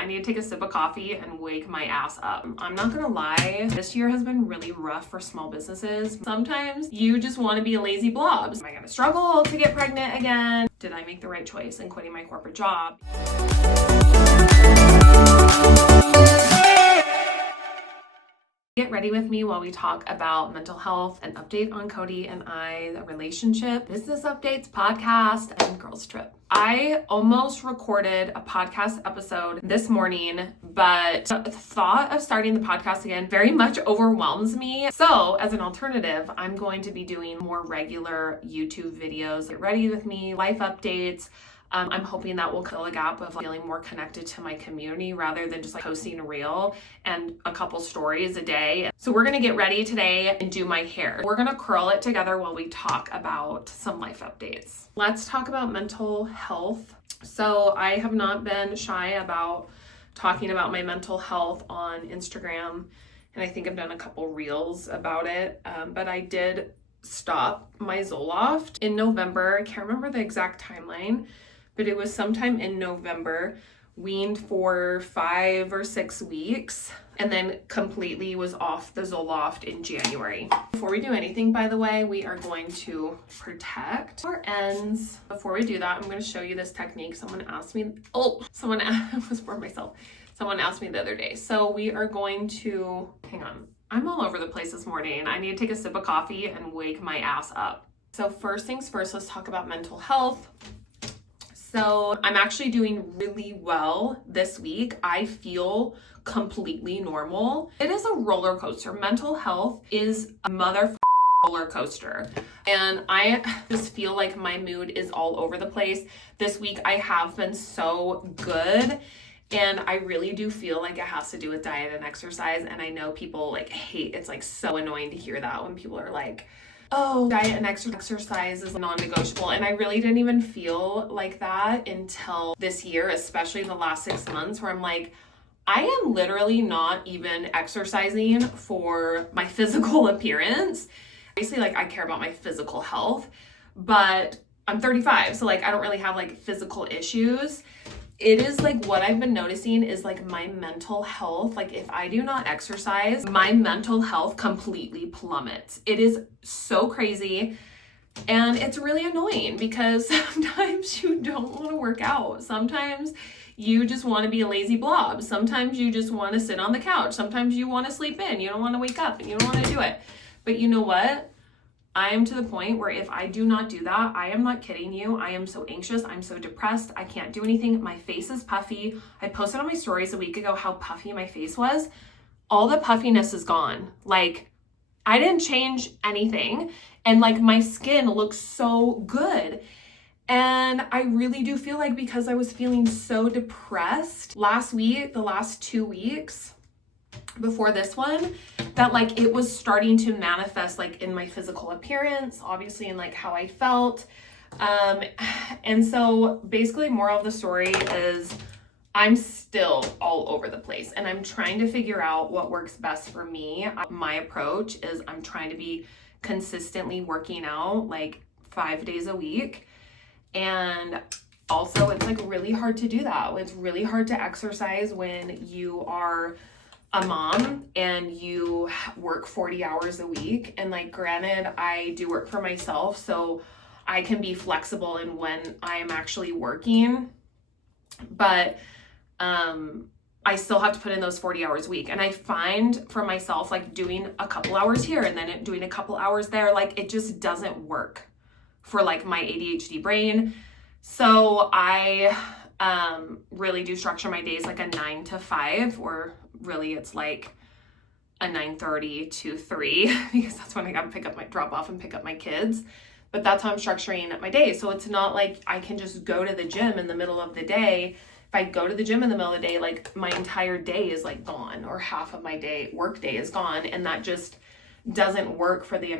I need to take a sip of coffee and wake my ass up. I'm not gonna lie, this year has been really rough for small businesses. Sometimes you just want to be a lazy blob. Am I gonna struggle to get pregnant again? Did I make the right choice in quitting my corporate job? Get ready with me while we talk about mental health, an update on Cody and I, the relationship, business updates, podcast, and girls trip. I almost recorded a podcast episode this morning, but the thought of starting the podcast again very much overwhelms me. So as an alternative, I'm going to be doing more regular YouTube videos. Get ready with me, life updates. I'm hoping that will fill a gap of feeling more connected to my community rather than just posting a reel and a couple stories a day. So we're gonna get ready today and do my hair. We're gonna curl it together while we talk about some life updates. Let's talk about mental health. So I have not been shy about talking about my mental health on Instagram, and I think I've done a couple reels about it, but I did stop my Zoloft in November. I can't remember the exact timeline, but it was sometime in November, weaned for 5 or 6 weeks, and then completely was off the Zoloft in January. Before we do anything, by the way, we are going to protect our ends. Before we do that, I'm going to show you this technique. Someone asked me the other day. So we are going to, hang on. I'm all over the place this morning. I need to take a sip of coffee and wake my ass up. So first things first, let's talk about mental health. So I'm actually doing really well this week. I feel completely normal. It is a roller coaster. Mental health is a roller coaster. And I just feel like my mood is all over the place. This week I have been so good. And I really do feel like it has to do with diet and exercise. And I know people hate, it's so annoying to hear that when people are like, oh, diet and exercise is non-negotiable. And I really didn't even feel like that until this year, especially the last 6 months, where I'm like, I am literally not even exercising for my physical appearance. Obviously, I care about my physical health, but I'm 35, so I don't really have physical issues. It is what I've been noticing is my mental health. If I do not exercise, my mental health completely plummets. It is so crazy. And it's really annoying because sometimes you don't want to work out. Sometimes you just want to be a lazy blob. Sometimes you just want to sit on the couch. Sometimes you want to sleep in. You don't want to wake up and you don't want to do it. But you know what? I am to the point where if I do not do that, I am not kidding you. I am so anxious. I'm so depressed. I can't do anything. My face is puffy. I posted on my stories a week ago how puffy my face was. All the puffiness is gone. I didn't change anything. And my skin looks so good. And I really do feel because I was feeling so depressed last week, the last 2 weeks before this one, that it was starting to manifest in my physical appearance, obviously in how I felt. And so basically moral of the story is I'm still all over the place and I'm trying to figure out what works best for me. My approach is I'm trying to be consistently working out 5 days a week. And also it's really hard to do that. It's really hard to exercise when you are a mom and you work 40 hours a week. And granted, I do work for myself, so I can be flexible in when I'm actually working, but I still have to put in those 40 hours a week. And I find for myself, doing a couple hours here and then doing a couple hours there, it just doesn't work for my ADHD brain. So I really do structure my days a 9 to 5, or really it's a 9:30 to 3 because that's when I gotta drop off and pick up my kids. But that's how I'm structuring my day. So it's not I can just go to the gym in the middle of the day. If I go to the gym in the middle of the day, my entire day is gone, or half of my work day is gone. And that just doesn't work for the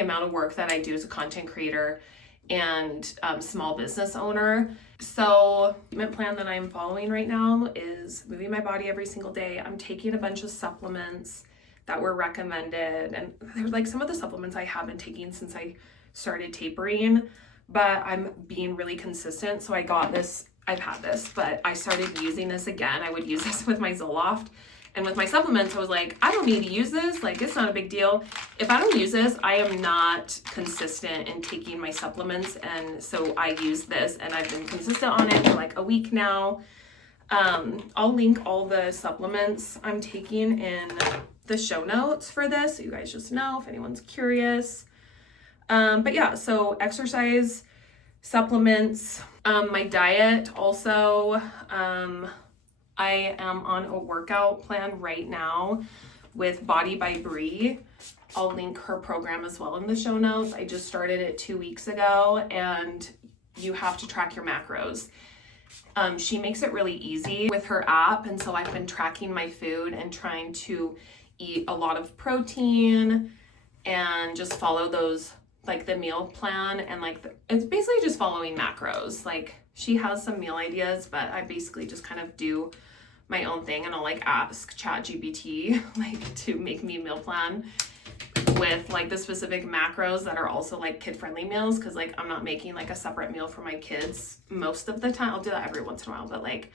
amount of work that I do as a content creator and small business owner. So the treatment plan that I'm following right now is moving my body every single day. I'm taking a bunch of supplements that were recommended, and they're some of the supplements I have been taking since I started tapering, but I'm being really consistent. So I got this I've had this, but I started using this again. I would use this with my Zoloft. And with my supplements, I was like, I don't need to use this. Like, it's not a big deal. If I don't use this, I am not consistent in taking my supplements. And so I use this, and I've been consistent on it for like a week now. I'll link all the supplements I'm taking in the show notes for this, so you guys just know if anyone's curious. But yeah, so exercise, supplements, my diet also. I am on a workout plan right now with Body by Bree. I'll link her program as well in the show notes. I just started it 2 weeks ago, and you have to track your macros. She makes it really easy with her app, and so I've been tracking my food and trying to eat a lot of protein and just follow those, like the meal plan, and like it's basically just following macros. Like, she has some meal ideas, but I basically just kind of do my own thing, and I'll like ask ChatGPT like to make me a meal plan with like the specific macros that are also like kid-friendly meals, because like I'm not making like a separate meal for my kids most of the time. I'll do that every once in a while, but like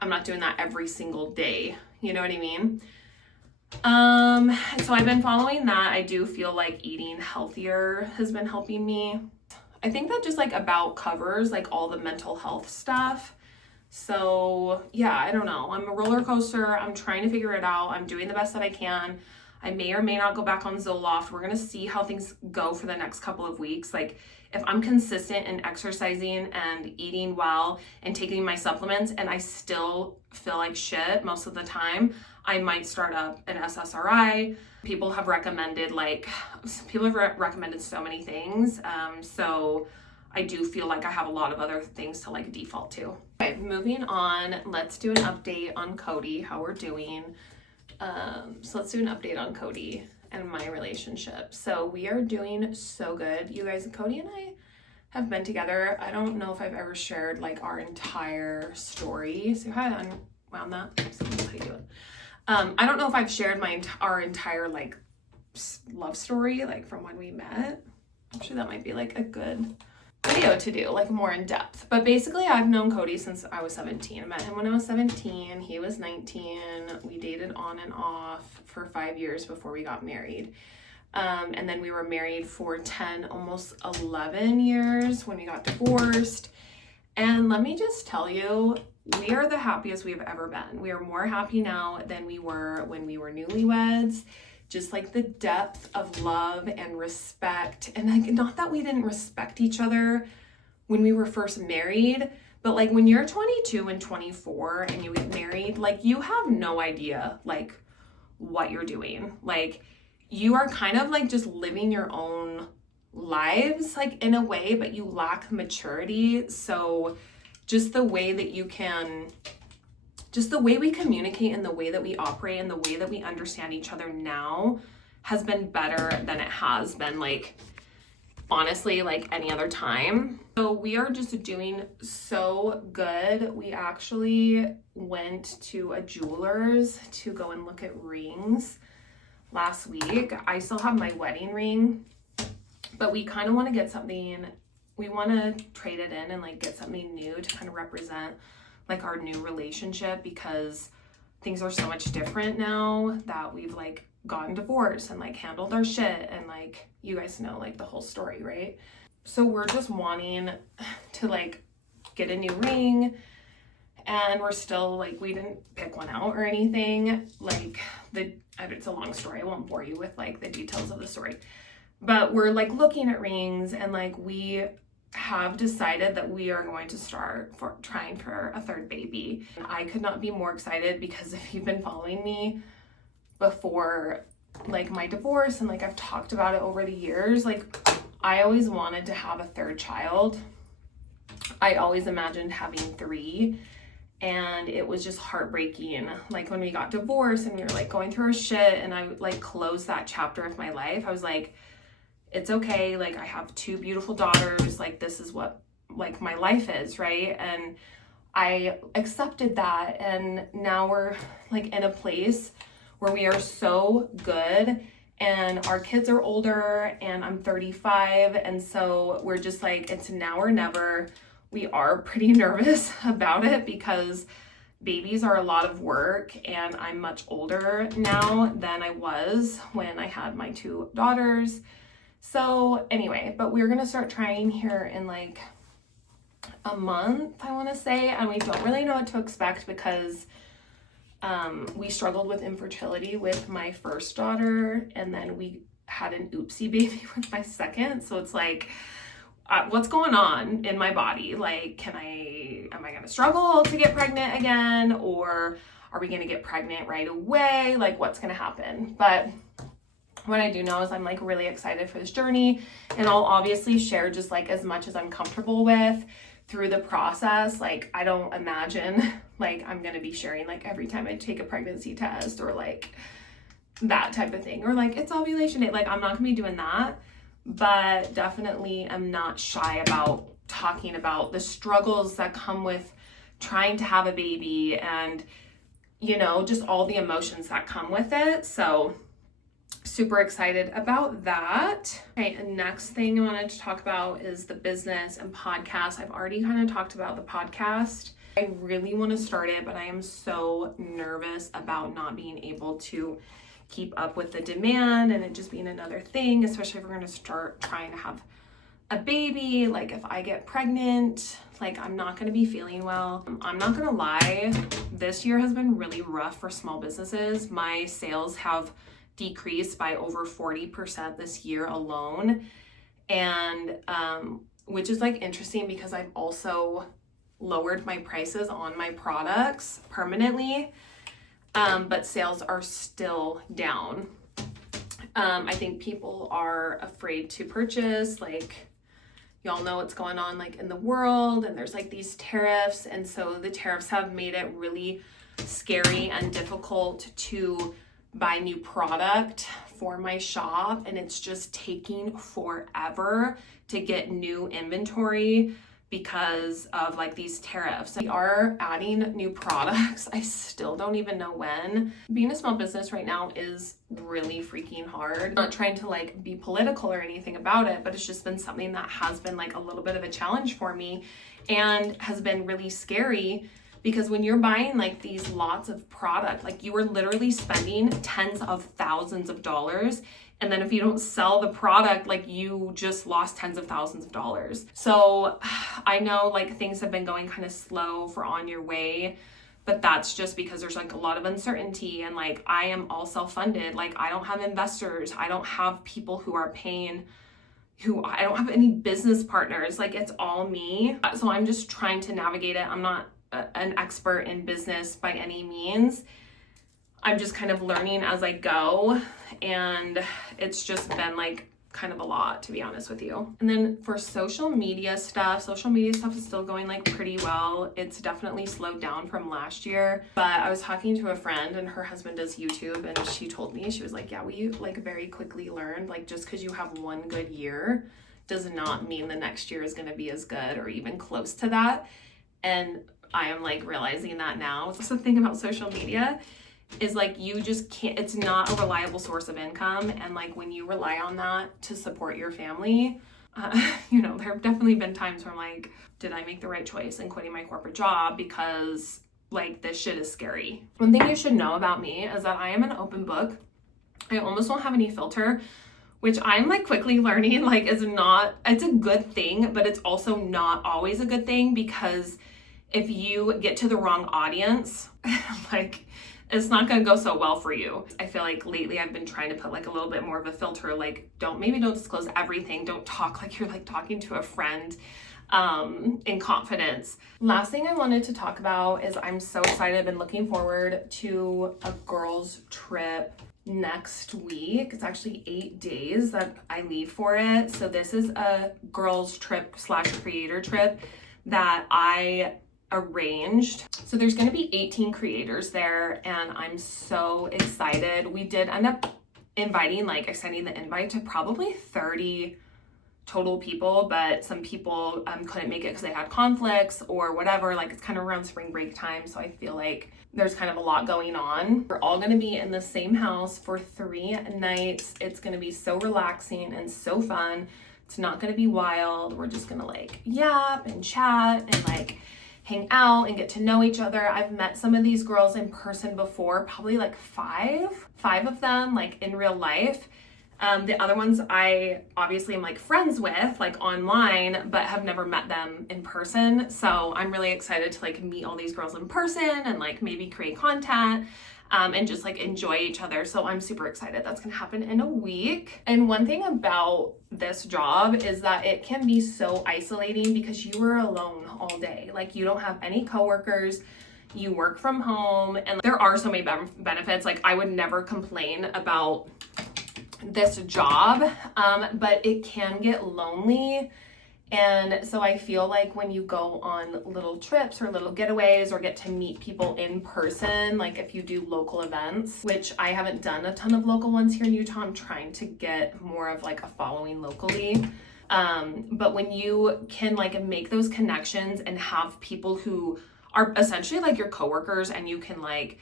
I'm not doing that every single day, you know what I mean? So I've been following that. I do feel like eating healthier has been helping me. I think that just like about covers like all the mental health stuff. So yeah, I don't know. I'm a roller coaster. I'm trying to figure it out. I'm doing the best that I can. I may or may not go back on Zoloft. We're going to see how things go for the next couple of weeks. Like, if I'm consistent in exercising and eating well and taking my supplements and I still feel like shit most of the time, I might start up an SSRI. People have recommended so many things. So I do feel like I have a lot of other things to like default to. Okay, moving on, let's do an update on Cody, how we're doing. So let's do an update on Cody and my relationship. So we are doing so good. You guys, Cody and I have been together. I don't know if I've ever shared like our entire story. So I unwound that. So how you doing? I don't know if I've shared our entire like love story, like from when we met. I'm sure that might be like a good video to do, like more in depth. But basically, I've known Cody since I was 17. I met him when I was 17. He was 19. We dated on and off for 5 years before we got married. And then we were married for 10, almost 11 years when we got divorced. And let me just tell you, we are the happiest we've ever been. We are more happy now than we were when we were newlyweds. Just like the depth of love and respect. And like, not that we didn't respect each other when we were first married, but like when you're 22 and 24 and you get married, like you have no idea like what you're doing. Like you are kind of like just living your own lives like in a way, but you lack maturity. So just the way that just the way we communicate and the way that we operate and the way that we understand each other now has been better than it has been like honestly like any other time. So we are just doing so good. We actually went to a jeweler's to go and look at rings last week. I still have my wedding ring, but we kind of want to get something, we want to trade it in and like get something new to kind of represent like our new relationship, because things are so much different now that we've like gotten divorced and like handled our shit, and like you guys know like the whole story, right? So we're just wanting to like get a new ring, and we're still like, we didn't pick one out or anything. Like it's a long story. I won't bore you with like the details of the story, but we're like looking at rings, and like we have decided that we are going to start trying for a third baby. I could not be more excited, because if you've been following me before like my divorce and like I've talked about it over the years, like I always wanted to have a third child. I always imagined having 3, and it was just heartbreaking. Like when we got divorced and we were like going through our shit, and I like closed that chapter of my life, I was like, it's okay, like I have 2 beautiful daughters, like this is what like my life is, right? And I accepted that, and now we're like in a place where we are so good, and our kids are older, and I'm 35, and so we're just like, it's now or never. we are pretty nervous about it because babies are a lot of work, and I'm much older now than I was when I had my 2 daughters. So anyway, but we're gonna start trying here in like a month, I want to say, and we don't really know what to expect because we struggled with infertility with my first daughter, and then we had an oopsie baby with my second. So it's like, what's going on in my body? Like, am I gonna struggle to get pregnant again, or are we gonna get pregnant right away? Like, what's gonna happen? But what I do know is I'm like really excited for this journey, and I'll obviously share just like as much as I'm comfortable with through the process. Like, I don't imagine like I'm gonna be sharing like every time I take a pregnancy test or like that type of thing, or like it's ovulation day. Like, I'm not gonna be doing that, but definitely I'm not shy about talking about the struggles that come with trying to have a baby, and you know, just all the emotions that come with it. So super excited about that. Okay, and next thing I wanted to talk about is the business and podcast. I've already kind of talked about the podcast. I really want to start it, but I am so nervous about not being able to keep up with the demand and it just being another thing, especially if we're going to start trying to have a baby. Like, if I get pregnant, like, I'm not going to be feeling well. I'm not going to lie, this year has been really rough for small businesses. My sales have decreased by over 40% this year alone, and which is like interesting because I've also lowered my prices on my products permanently, but sales are still down. I think people are afraid to purchase. Like, y'all know what's going on like in the world, and there's like these tariffs, and so the tariffs have made it really scary and difficult to buy new product for my shop, and it's just taking forever to get new inventory because of like these tariffs. We are adding new products. I still don't even know when. Being a small business right now is really freaking hard. I'm not trying to like be political or anything about it, but it's just been something that has been like a little bit of a challenge for me and has been really scary. Because when you're buying like these lots of product, like you are literally spending tens of thousands of dollars. And then if you don't sell the product, like you just lost tens of thousands of dollars. So I know like things have been going kind of slow for On Your Way, but that's just because there's like a lot of uncertainty, and like I am all self-funded. Like, I don't have investors. I don't have people who are paying, I don't have any business partners. Like, it's all me. So I'm just trying to navigate it. I'm not an expert in business by any means. I'm just kind of learning as I go, and it's just been like kind of a lot, to be honest with you. And then for social media stuff is still going like pretty well. It's definitely slowed down from last year, but I was talking to a friend and her husband does YouTube, and she told me, she was like, yeah, we like very quickly learned, like, just because you have one good year does not mean the next year is going to be as good or even close to that. And I am like realizing that now. So the thing about social media is like, you just can't, it's not a reliable source of income. And like when you rely on that to support your family, you know, there have definitely been times where I'm like, did I make the right choice in quitting my corporate job? Because like this shit is scary. One thing you should know about me is that I am an open book. I almost don't have any filter, which I'm like quickly learning like is not, it's a good thing, but it's also not always a good thing, because if you get to the wrong audience, like it's not going to go so well for you. I feel like lately I've been trying to put like a little bit more of a filter, like don't disclose everything. Don't talk like you're like talking to a friend in confidence. Last thing I wanted to talk about is I'm so excited. I've been looking forward to a girls trip next week. It's actually 8 days that I leave for it. So this is a girls trip / creator trip that I arranged. So there's going to be 18 creators there, and I'm so excited. We did end up extending the invite to probably 30 total people, but some people couldn't make it because they had conflicts or whatever. Like, it's kind of around spring break time, so I feel like there's kind of a lot going on. We're all going to be in the same house for 3 nights. It's going to be so relaxing and so fun. It's not going to be wild. We're just going to like yap and chat and like hang out and get to know each other. I've met some of these girls in person before, probably like five of them like in real life. The other ones I obviously am like friends with like online, but have never met them in person. So I'm really excited to like meet all these girls in person and like maybe create content and just like enjoy each other. So I'm super excited. That's gonna happen in a week. And one thing about this job is that it can be so isolating because you are alone all day. Like you don't have any coworkers, you work from home, and there are so many benefits. Like I would never complain about this job, but it can get lonely. And so I feel like when you go on little trips or little getaways or get to meet people in person, like if you do local events, which I haven't done a ton of local ones here in Utah, I'm trying to get more of like a following locally. But when you can like make those connections and have people who are essentially like your coworkers and you can like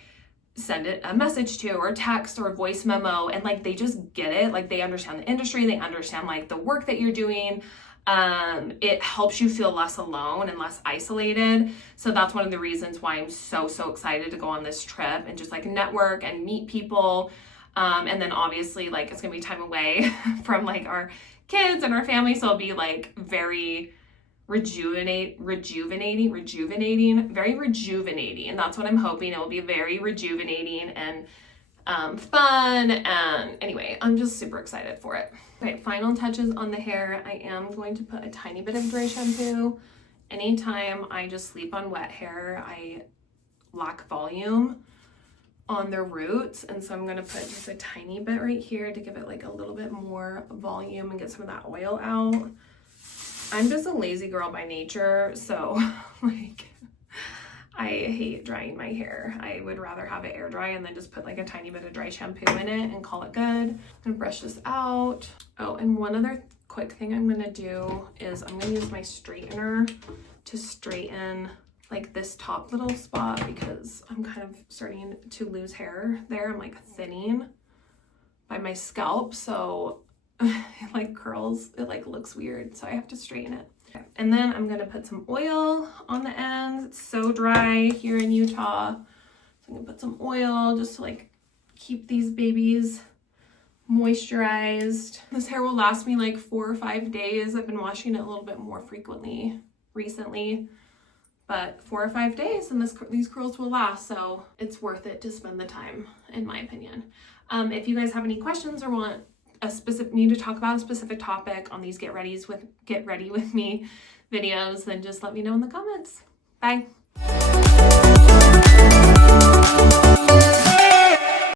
send it a message to or text or a voice memo and like they just get it, like they understand the industry, they understand like the work that you're doing. It helps you feel less alone and less isolated. So that's one of the reasons why I'm so excited to go on this trip and just like network and meet people. And then obviously like it's gonna be time away from like our kids and our family, so it'll be like very rejuvenating, very rejuvenating. And that's what I'm hoping. It will be very rejuvenating and fun. And anyway, I'm just super excited for it. Okay, final touches on the hair. I am going to put a tiny bit of dry shampoo. Anytime I just sleep on wet hair, I lack volume on the roots. And so I'm gonna put just a tiny bit right here to give it like a little bit more volume and get some of that oil out. I'm just a lazy girl by nature, so like I hate drying my hair. I would rather have it air dry and then just put like a tiny bit of dry shampoo in it and call it good. I'm gonna brush this out. Oh, and one other quick thing I'm gonna do is I'm gonna use my straightener to straighten like this top little spot because I'm kind of starting to lose hair there. I'm like thinning by my scalp, so it like curls, it like looks weird, so I have to straighten it. Okay. And then I'm gonna put some oil on the ends. It's so dry here in Utah, so I'm gonna put some oil just to like keep these babies moisturized. This hair will last me like 4 or 5 days. I've been washing it a little bit more frequently recently, but 4 or 5 days and these curls will last, so it's worth it to spend the time, in my opinion. If you guys have any questions or want need to talk about a specific topic on these get ready with me videos, then just let me know in the comments. Bye.